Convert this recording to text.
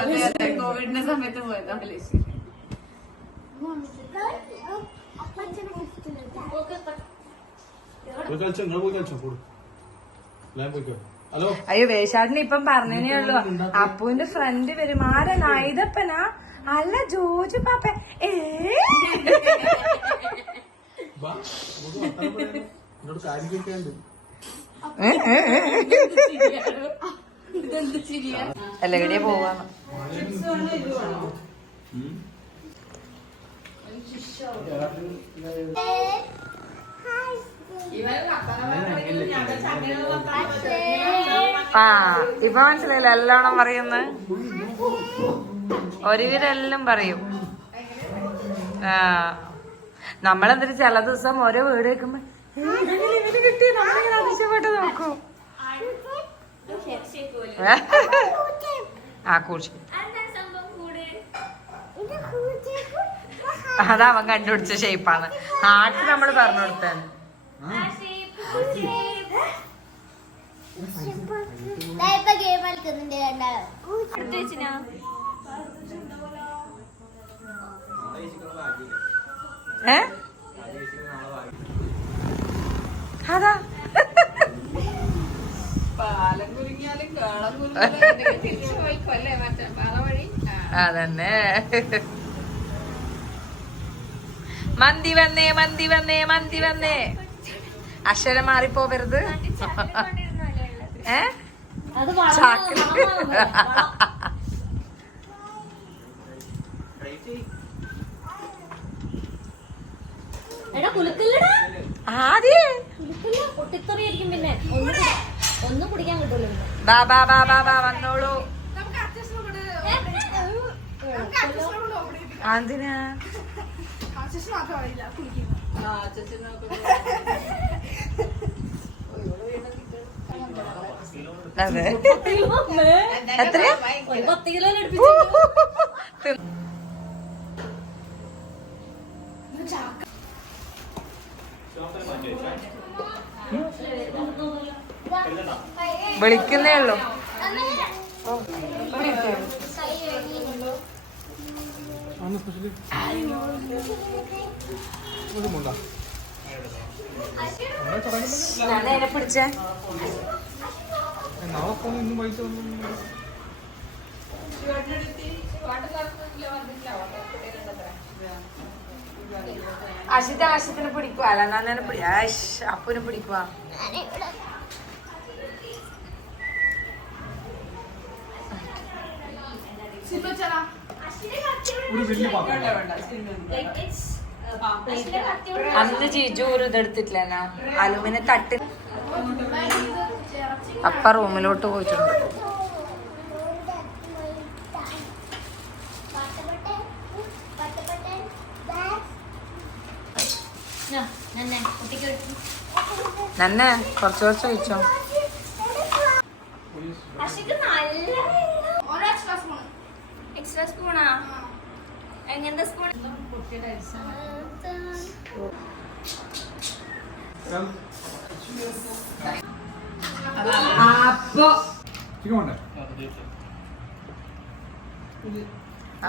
അതെ കോവിഡിന്റെ സമയത്ത് പോയത് മലേഷ്യ. അയ്യോ വേഷാടിന് ഇപ്പം പറഞ്ഞേ ഉള്ളു. അപ്പുവിന്റെ ഫ്രണ്ട് വരും. ആരാ നായിതപ്പനാ? അല്ല ജോജു പാപ്പ. എല്ലകടിയെ പോവാന്ന്. ആ ഇപ്പൊ മനസ്സിലായില്ല എല്ലോണം പറയുന്ന. ഒരുവിരെല്ലാം പറയും. നമ്മളെന്തിട്ട് ചില ദിവസം ഓരോ വീട് വെക്കുമ്പോ കിട്ടി നമ്മളിങ്ങനെ അതിശയപ്പെട്ട് നോക്കൂ. ആ കൂടി അതാ അവൻ കണ്ടുപിടിച്ച ഷേപ്പാണ്. ഹാർട്ട് നമ്മൾ പറഞ്ഞു കൊടുത്താണ്. അതാ അതന്നെ. മന്തി വന്നേ മന്തി വന്നേ മന്തി വന്നേ. അക്ഷരം മാറിപ്പോവരുത്. വന്നോളൂ. എന്തിനാ അതെ എത്ര 10 കിലോ വിളിക്കുന്നേ ഉള്ളൂ. ഞാനെ പിടിച്ചേ. ആശത്തിന് പിടിക്കുവാ. അല്ല നാനെ അപ്പുനെ പിടിക്കുവാ. അന്ന് ജിജു ഒരു ഇതെടുത്തിട്ടില്ല. അലുമിനെ തട്ടി അപ്പ റൂമിലോട്ട് പോയിട്ടുണ്ട്. നന്നെ കുറച്ച് കുറച്ച് കഴിച്ചോ. എക്സ്ട്രാ സ്പൂണാ? എങ്ങനത്തെ സ്പൂൺ? അപ്പൊ ആ